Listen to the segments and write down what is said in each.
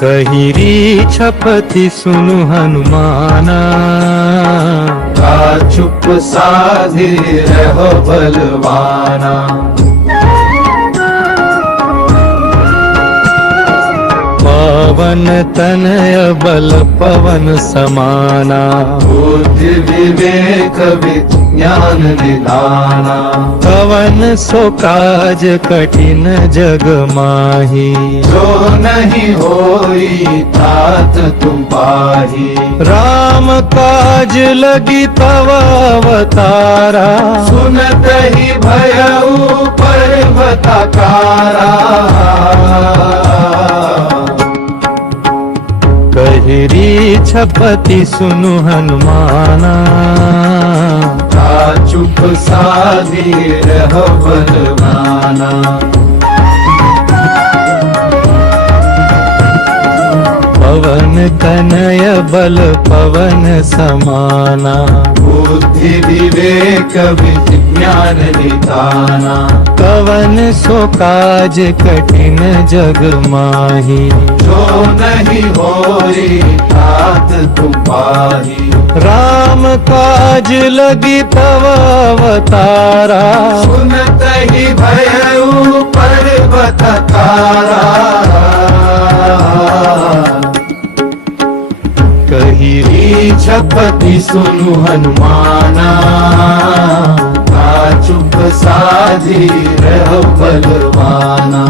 कहिरी छपति सुनु हनुमाना, का चुप साधे रहो बलवाना। पवन तनय बल पवन समाना, बुद्धि विवेक विज्ञान निधाना। पवन सो काज कठिन जग माही, जो नहीं होई तात तुम पाही। राम काज लगी तव अवतारा, सुनत ही भयउ पर्वतकारा। कहिरी छपति सुनु हनुमाना, का चुप साधी रहो बलवाना। पवन तनय बल पवन समाना, बुद्धि विवेक विज्ञान निधाना। कवन सो काज कठिन जग माही, जो नहीं होई तात तुम पाही। राम काज लगी तव अवतारा, सुनत ही भयउ पर्वतकारा। कहिरी छपति सुनु हनुमाना, का चुप साधी रहो बलवाना।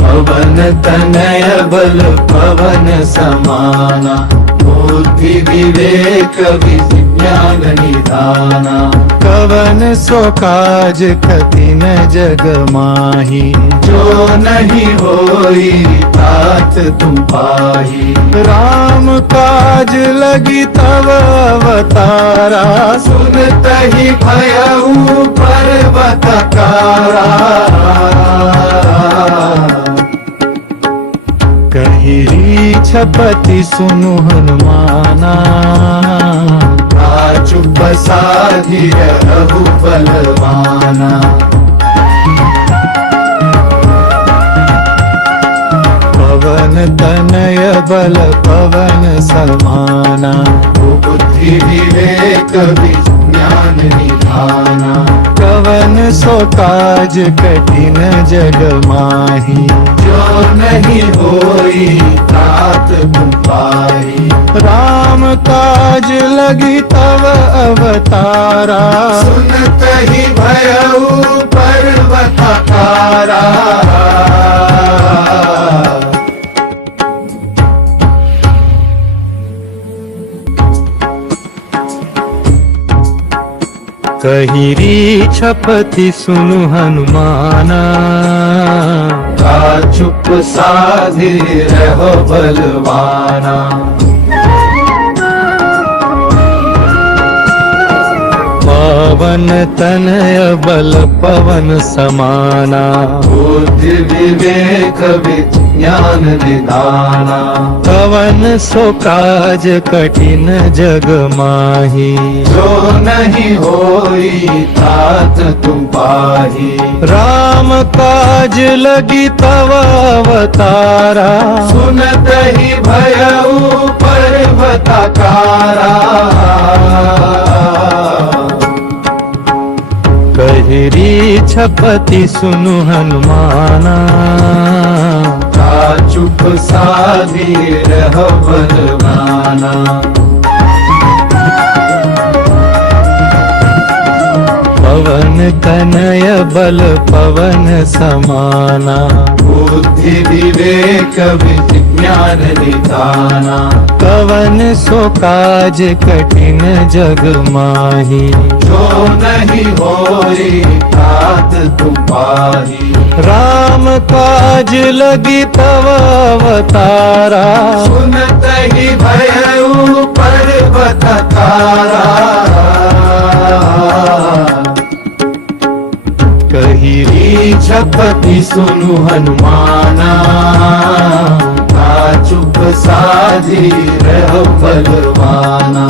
पवन तनय बल पवन समाना, बुद्धि विवेक विज्ञान निधाना। कवन सो काज कठिन जग माही, जो नहीं होई तात तुम पाही। राम काज लगी तव अवतारा, सुनत ही भयउ पर्वतकारा। कहिरी छपति सुनु हनुमाना, का चुप साधी रहो बलवाना। पवन तनय बल पवन समाना, बुद्धि विवेक विज्ञान निधाना। कवन सो काज कठिन जग माही, जो नहीं होई तात तुम पाही। राम काज लगी तव अवतारा, सुनत ही भयउ पर्वतकारा। कहिरी छपति सुनु हनुमाना, का चुप साधे रहो बलवाना। पवन तनय बल पवन समाना, बुद्धि विवेक विज्ञान निधाना। पवन सो काज कठिन जग माही, जो नहीं होई तात तुम पाही। राम काज लगी तव अवतारा, सुनत ही भयउ पर्वतकारा। कहिरी छपति सुनु हनुमाना, का चुप साधी रहो बलवाना। पवन तनय बल पवन समाना, बुद्धि विवेक विज्ञान निधाना। कवन सो काज कठिन जग माही, जो नहीं होई तात तुम पाही। राम काज लगी तव अवतारा, सुनत ही भयउ पर्वतकारा। कहिरी छपति सुनु हनुमाना, का चुप साधी रहो बलवाना।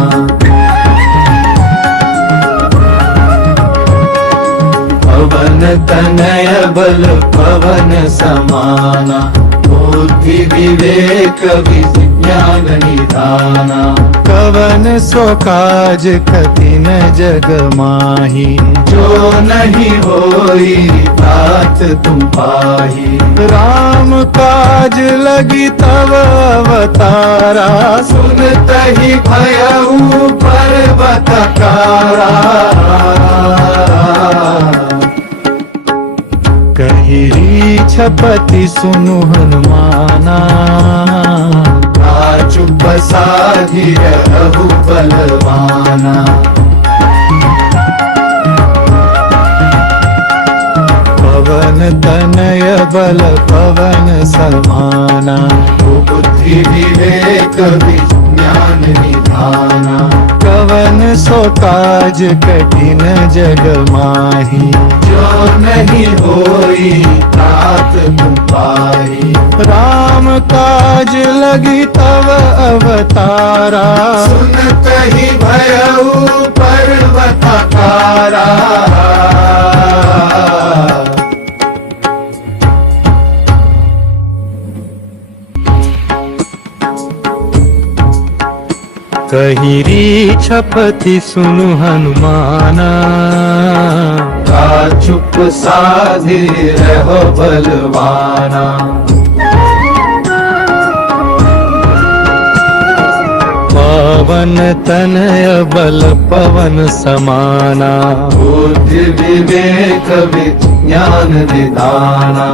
पवन तनय बल पवन समाना बुद्धि विवेक विज्ञान निधाना कवन सो काज कठिन जग माही जो नहीं होई तात तुम पाही राम काज लगी तव अवतारा सुनत ही भयऊ पर्वत कारा कहिरी छपति सुनु हनुमाना चुप साधि रहु बलवाना पवन तनय बल पवन समाना बुद्धि विवेक विज्ञान निधाना कवन सो काज कठिन जग माही जो नहीं होई तात तुम पाही राम काज लगी तव अवतारा सुनत ही भयऊ पर्वत कारा कहिरी छपति सुनु हनुमाना का चुप साधि रहो बलवाना पवन तनय बल पवन समाना बुद्धि विवेक विज्ञान निधाना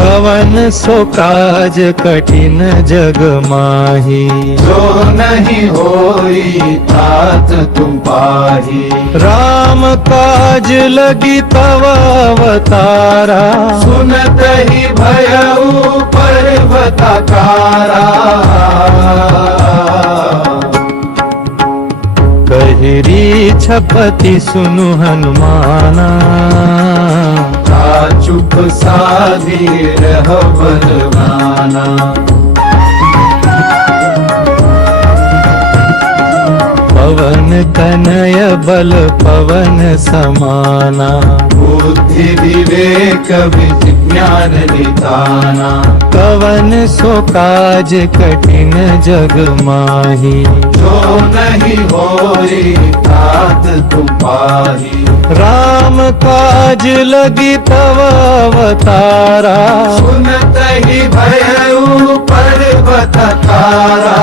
कवन सो काज कठिन जग माही जो नहीं होई तात तुम पाही राम काज लगी तव अवतारा सुनत ही भयऊ पर्वत कारा कहिरी छपति सुनु हनुमाना का चुप साधि रहो बलवाना पवन तनय बल पवन समाना बुद्धि विवेक विज्ञान निधाना कवन सो काज कठिन जग माही जो नहीं होई तात तुम पाही राम काज लगी तव अवतारा सुनत ही भयऊ पर्वत कारा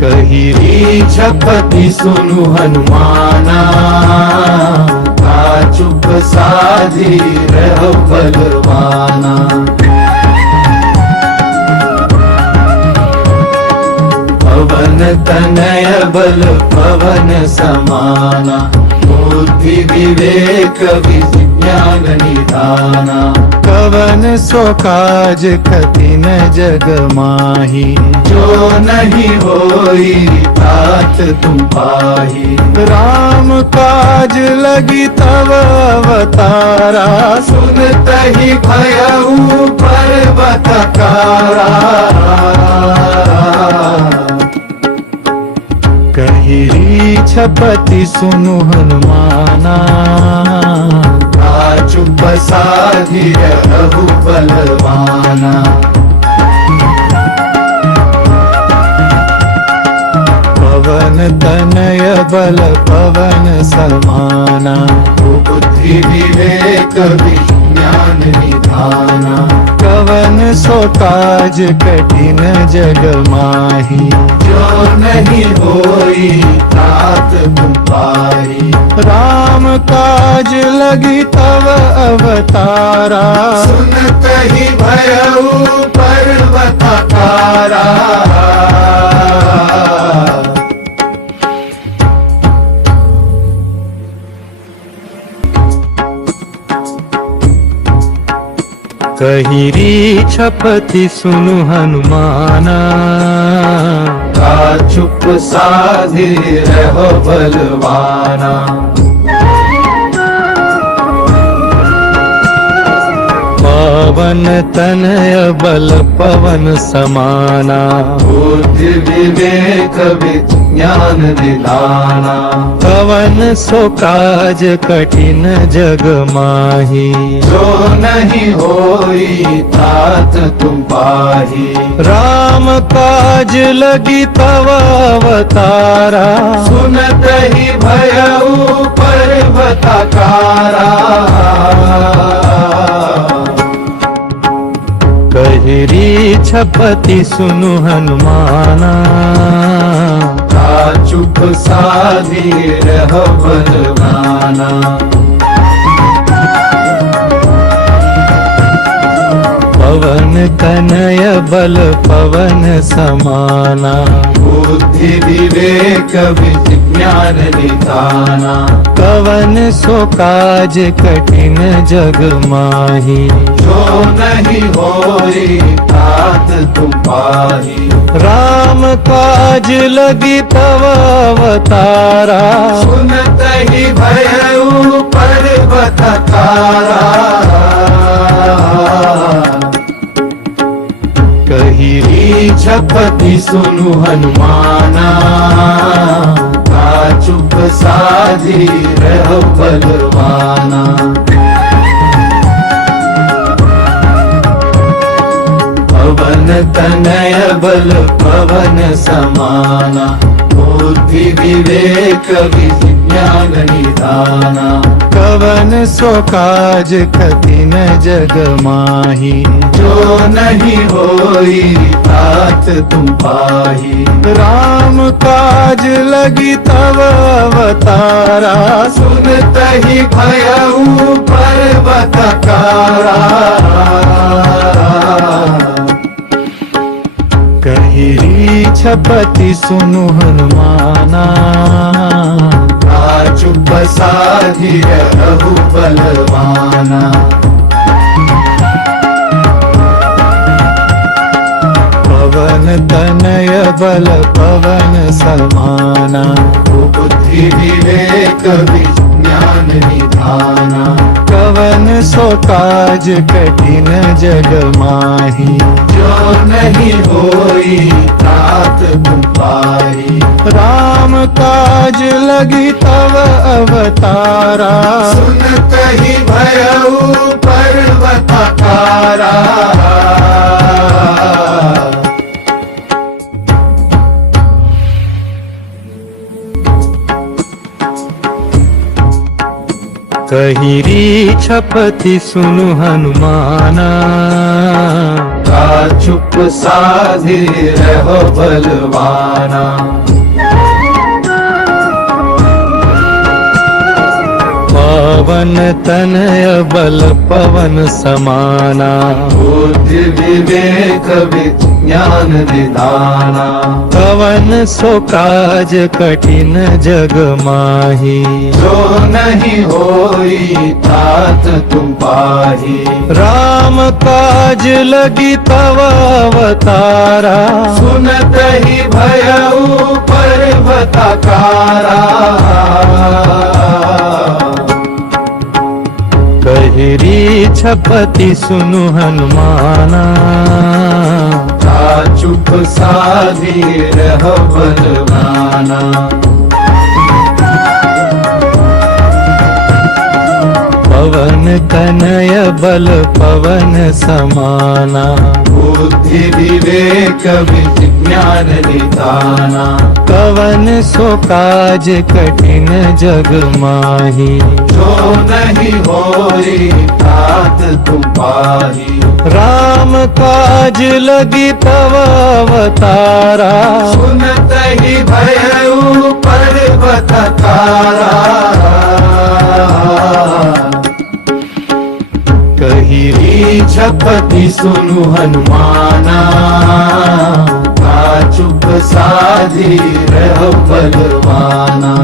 कहिरी छपति सुनु हनुमाना का चुप साधि रहो बलवाना पवन तनय बल पवन समाना बुद्धि विवेक विज्ञान निधाना कवन सो काज कठिन जग माही जो नहीं होई तात तुम पाही राम काज लगी तव अवतारा सुनत ही भयऊ पर्वत कारा कहिरी छपति सुनु हनुमाना का चुप साधि रहु बलवाना पवन तनय बल पवन समाना बुद्धि विवेक विज्ञान निधाना कवन सो काज कठिन जग माही जो नहीं होई तात तुम पाही राम काज लगी तव अवतारा सुनत ही भयऊ पर्वत कारा कहिरी छपति सुनु हनुमाना का चुप साधि रहो बलवाना पावन तनय बल पवन समाना बुद्धि विवेक विज्ञान निधाना पवन सो काज कठिन जग माही जो नहीं होई तात तुम पाही राम काज लगी तव अवतारा सुनत ही भयऊ पर्वतकारा कहिरी छपति सुनु हनुमाना का चुप साधी रह बलवाना पवन तनय बल पवन समाना बुद्धि विवेक विज्ञान निधाना कवन सो काज कठिन जग माही जो नहीं होई तात तुम पाही राम काज लगी तव अवतारा सुनत ही भयऊ पर्वतकारा कहिरी छपति सुनु हनुमाना का चुप साधी रह बलवाना पवन तनय बल पवन समाना बुद्धि विवेक विज्ञान निधाना कवन सो काज कठिन जग माही जो नहीं होई तात तुम पाही राम काज लगी तव अवतारा सुनत ही भयऊ पर्वतकारा कहिरी छपति सुनु हनुमाना का चुप साधी रहु बलवाना पवन तनय बल पवन समाना बुद्धि विवेक विज्ञान निधाना कवन सो काज कठिन जग माही जो नहीं होई तात तुम पाही राम काज लगी तव अवतारा सुनत ही भयऊ पर्वतकारा कहिरी छपति सुनु हनुमाना का चुप साधी रहो बलवाना पावन तनय बल पवन समाना बुद्धि विवेक विज्ञान निधाना पवन सो काज कठिन जग माही जो नहीं होई तात तुम पाही राम काज लगी तव अवतारा सुनत ही भयऊ पर्वतकारा कहिरी छपति सुनु हनुमाना का चुप साधी रह बलवाना पवन तनय बल पवन समाना बुद्धि विवेक विज्ञान निधाना कवन सो काज कठिन जग माही जो नहीं होई तात तुम पाही राम काज लगी तव अवतारा सुनत ही भयऊ पर्वतकारा कहिरी छपति सुनु हनुमाना का चुप साधी रह बलवाना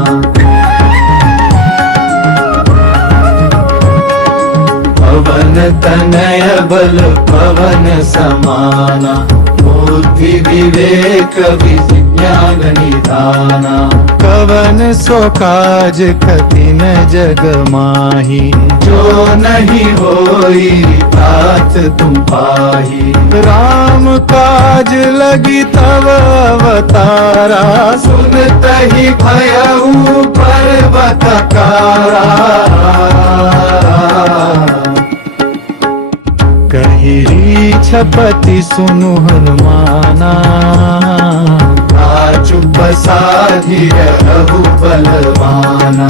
पवन तनय बल पवन समाना बुद्धि विवेक विज्ञान विज्ञान निधाना। कवन सो काज कठिन जग माही, जो नहीं होई तात तुम पाही। राम काज लगी तव अवतारा, सुनत ही भयऊ पर्वत कारा। कहिरी छपति सुनु हनुमाना, चुप साधी रहु बलवाना।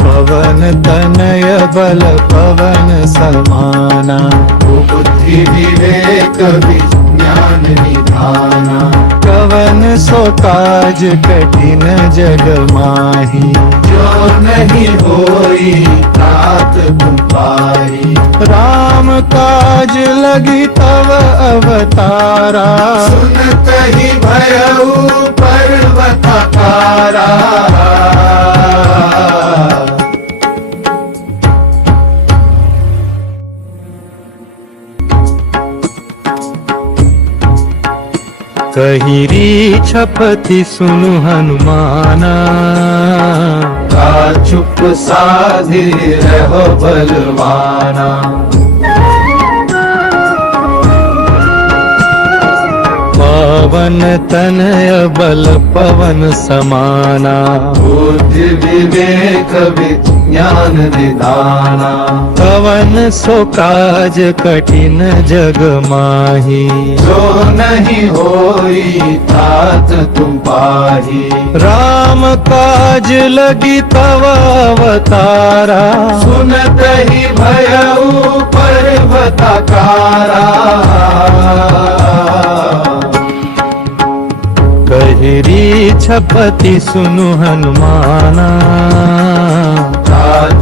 पवन तनय बल पवन समाना, बुद्धि विवेक विज्ञान निधाना। कवन सो काज कठिन जग माही, जो नहीं होई तात तुम पाही। राम काज लगी तव अवतारा, सुनत ही भयऊ पर्वत कारा। कहिरी छपति सुनु हनुमाना, चुप साधे रहो बलवाना। पवन तनय बल पवन समाना, बुद्धि विवेक विज्ञान निधाना। कवन सो काज कठिन जग माही, जो नहीं होई तात तुम पाही। राम काज लगी तव अवतारा, सुनत ही भयऊ पर्वत कारा। कहिरी छपति सुनु हनुमाना,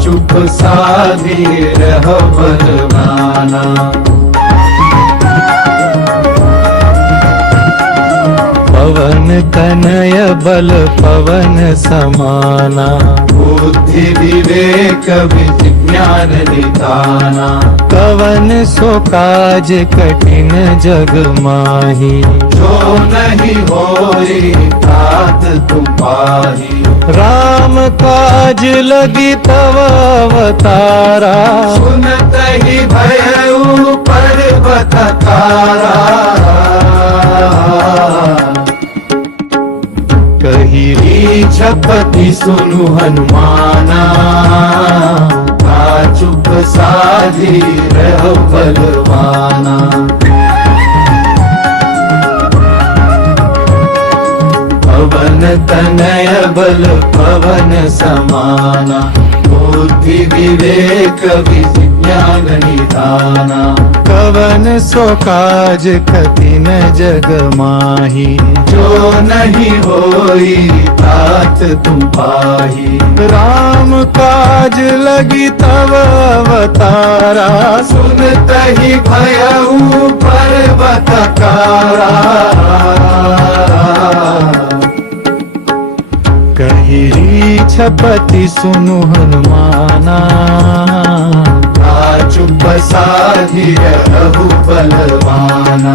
चुप साधी रहो बलवाना। पवन तनय बल पवन समाना, बुद्धि विवेक विज्ञान निधाना। कवन सो काज कठिन जग माही, जो नहीं होई तात तुम पाही। राम काज लगी तव अवतारा, सुनत ही भयऊ पर्वत कारा। कहिरी छपति सुनु हनुमाना, चुप साधी रहो बलवाना। पवन तनय बल पवन समाना, बुद्धि विवेक विज्ञान निधाना। कवन सो काज कठिन जग माही, जो नहीं होई तात तुम पाही। राम काज लगी तव अवतारा, सुनत ही भयऊ पर्वत कारा। कहिरी छपति सुनु हनुमाना, चुप साधी रहु बलवाना।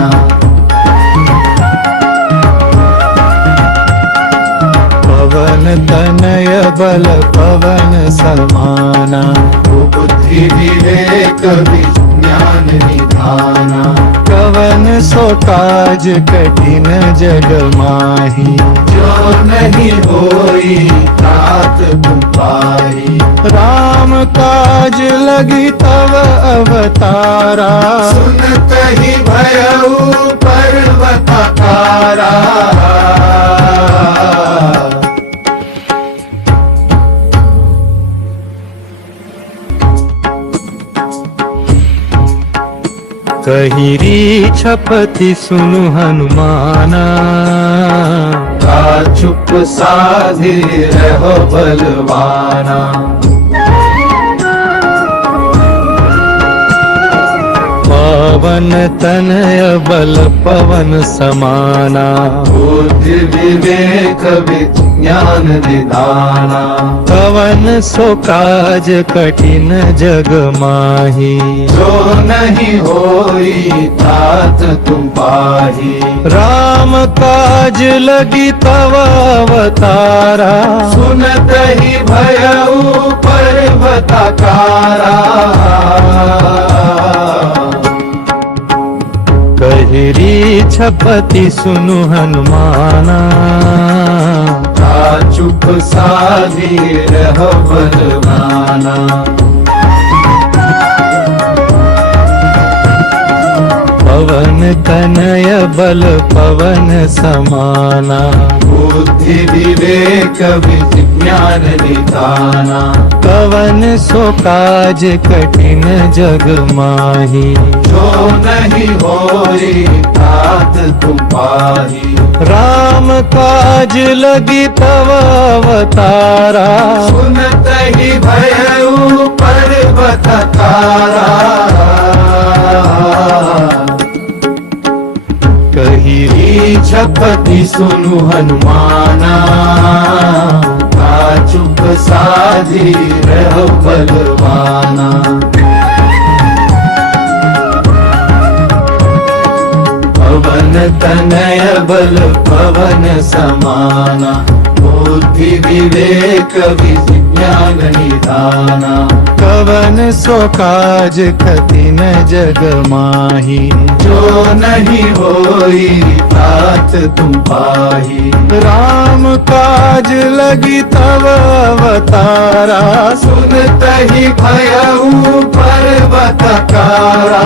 पवन तनय बल पवन समाना, बुद्धि विवेक विज्ञान निधाना। कवन सो काज कठिन जग माही, जो नहीं होई तात तुम पाही। राम काज लगी तव अवतारा, सुनत ही भयऊ पर्वत कारा। कहिरी छपति सुनु हनुमाना, चुप साधे रहो बलवाना। पवन तनय बल पवन समाना बुद्धि विवेक विज्ञान निधाना कवन सो काज कठिन जग माही जो नहीं होई तात तुम पाही राम काज लगी तव अवतारा सुनत ही भयउ पर्वताकारा कहिरी छपति सुनु हनुमाना चुप साधी रह बलवाना पवन तनय बल पवन समाना बुद्धि विवेक विज्ञान निधाना कवन सो काज कठिन जग माही जो नहीं होई तात तुम पाही राम काज लगी तव अवतारा सुनत ही भयउ पर्वताकारा कहिरी छपति सुनु हनुमाना चुप साधी रह बलवाना पवन तनय बल पवन समाना बुद्धि विवेक विज्ञान निधाना कवन सो काज कठिन जग माही जो नहीं होई तात तुम पाही राम काज लगी तव अवतारा सुनत ही भयउ पर्वतकारा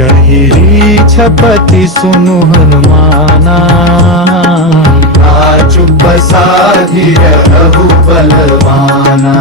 कहिरी छपति सुनु हनुमाना चुप साधी रहु बलवाना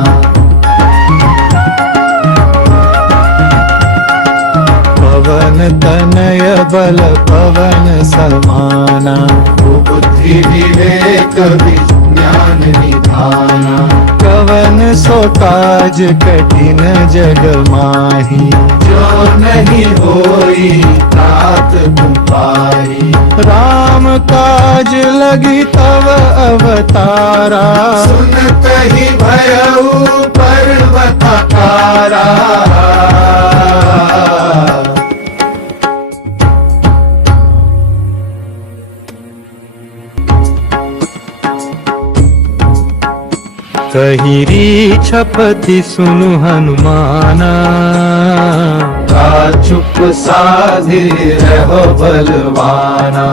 पवन तनय बल पवन समाना बुद्धि विवेक विज्ञान निधाना कवन सो काज कठिन जग माही जो नहीं होई तात तुम पाही राम काज लगी तव अवतारा सुनत ही भयउ पर्वताकारा कहिरी छपति सुनु हनुमाना चुप साधी रहो बलवाना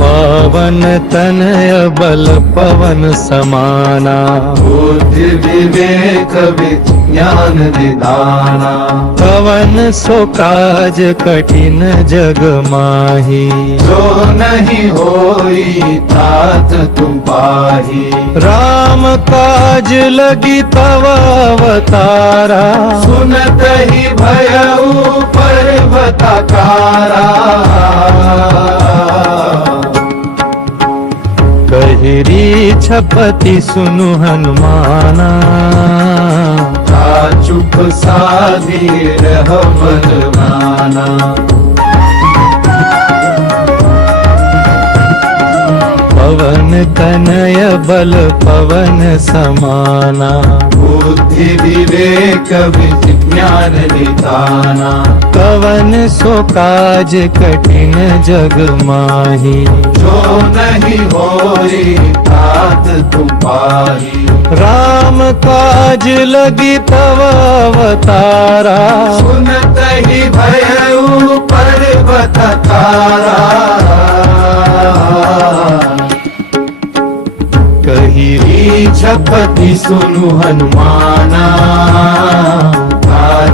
पवन तनय बल पवन समाना बुद्धि विवेक विज्ञान निधाना कवन सो काज कठिन जग माही जो नहीं होई तात तुम पाही राम काज लगी तव अवतारा सुनत ही भयउ पर्वताकारा कहिरी छपति सुनु हनुमाना चुप साधी रह बलवाना पवन तनय बल पवन समाना बुद्धि विवेक विज्ञान निधाना कवन सो काज कठिन जग माही जो नहीं होई तात तुम पाही राम काज लगी तव अवतारा सुनत ही भयउ पर्वताकारा कहिरी छपति सुनु हनुमाना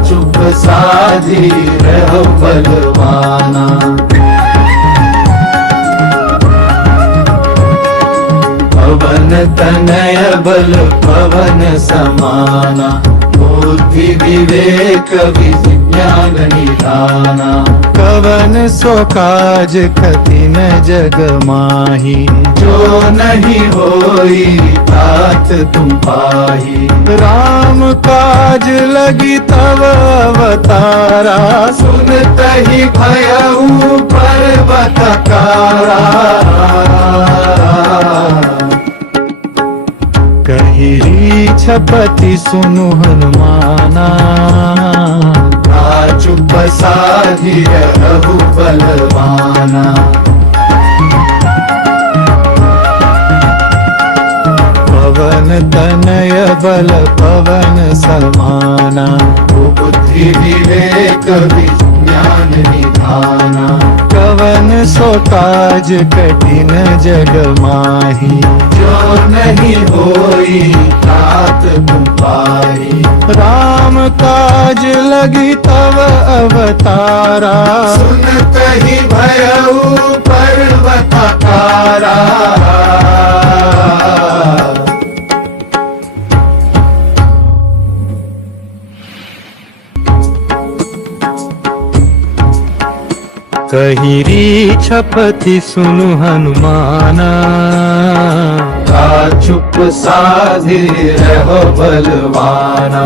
चुप साधी रहो बलवाना पवन तनय बल पवन समाना बुद्धि विवेक विज्ञान निधाना। कवन सो काज कठिन जग माही। जो नहीं होई तात तुम पाही। राम काज लगी तव अवतारा। सुनत ही भयऊ पर्वत कारा। कहिरी छपति सुनु हनुमाना। चुप साधी रहु बलवाना। पवन तनय बल पवन समाना। बुद्धि विवेक विज्ञान निधाना। कवन सो काज कठिन जग माही। जो नहीं होई तात तुम पाही। राम काज लगी तव अवतारा। सुनत ही भयऊ पर्वत कारा। कहिरी छपति सुनु हनुमाना। चुप साधी रहो बलवाना।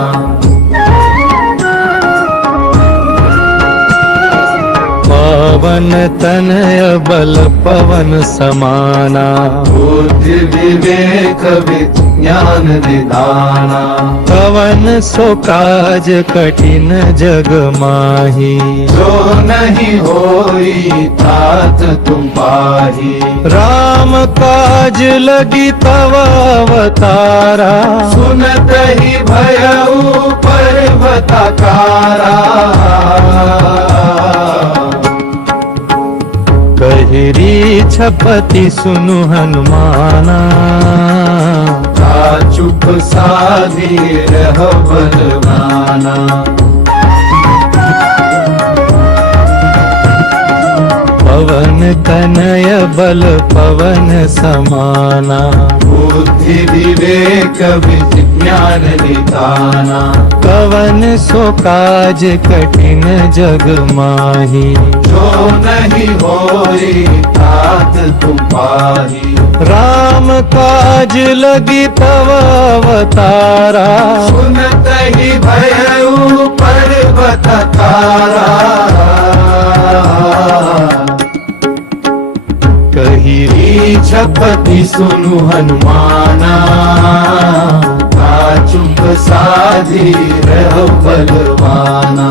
पवन तनय बल पवन समाना। बुद्धि विवेक विज्ञान निधाना। कवन सो काज कठिन जग माही। जो नहीं होई तात तुम पाही। राम काज लगी तव अवतारा। सुनत ही भयऊ पर्वत कारा। कहिरी छपति सुनु हनुमाना। चुप साधी रहो बलवाना। पवन तनय बल पवन समाना। बुद्धि विवेक विज्ञान निधाना। कवन सो काज कठिन जग माही। जो नहीं होई तात तुम पाही। राम काज लगी तव अवतारा। सुनत ही भयऊ पर्वत कारा। कहिरी छपति सुनु हनुमाना। चुप साधी रहो बलवाना।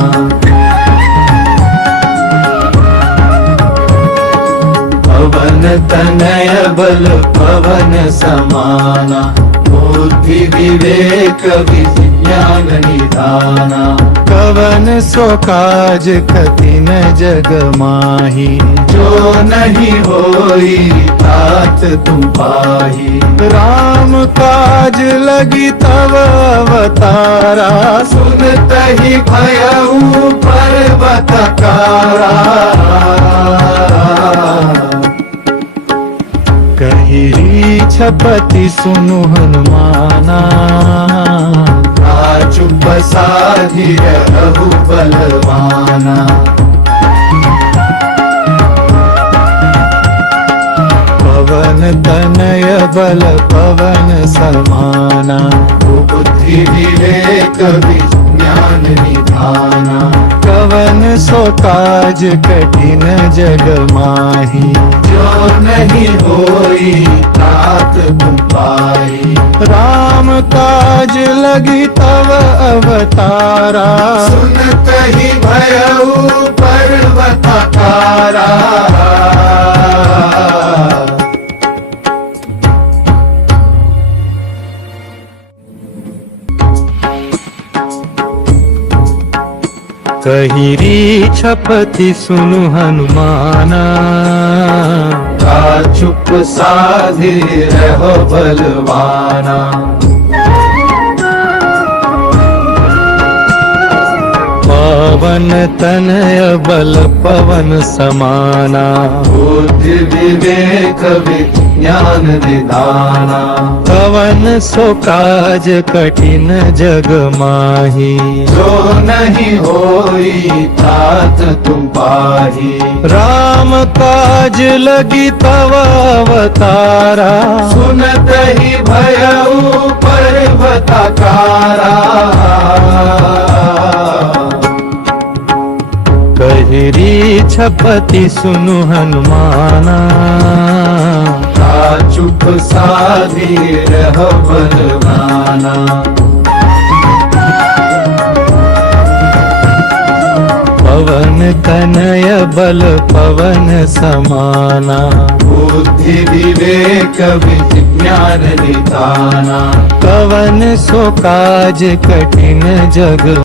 पवन तनय बल पवन समाना। बुद्धि विवेक विज्ञान निधाना। कवन सो काज कठिन जग माही। जो नहीं होई तात तुम पाही। राम काज लगी तव अवतारा। सुनत ही भयऊ पर्वत कारा। कहिरी छपति सुनु हनुमाना। चुप साधी रहु बलवाना। पवन तनय बल पवन समाना। बुद्धि विवेक विज्ञान निधाना। कवन सो काज कठिन जग माही। जो नहीं होई तात तुम पाही। राम काज लगी तव अवतारा। सुनत ही भयऊ पर्वत कारा। कहिरी छपति सुनु हनुमाना। चुप साधी रहो बलवाना। पवन पवन तनय बल पवन समाना बुद्धि विवेक विज्ञान निधाना पवन सो काज कठिन जग माही जो नहीं होई तात तुम पाही राम काज लगी तव अवतारा सुनत ही भयऊ पर्वतकारा कहिरी छपति सुनु हनुमाना चुप साधी रह बलवाना पवन तनय बल पवन समाना बुद्धि विवेक विज्ञान निधाना पवन सो काज कठिन जग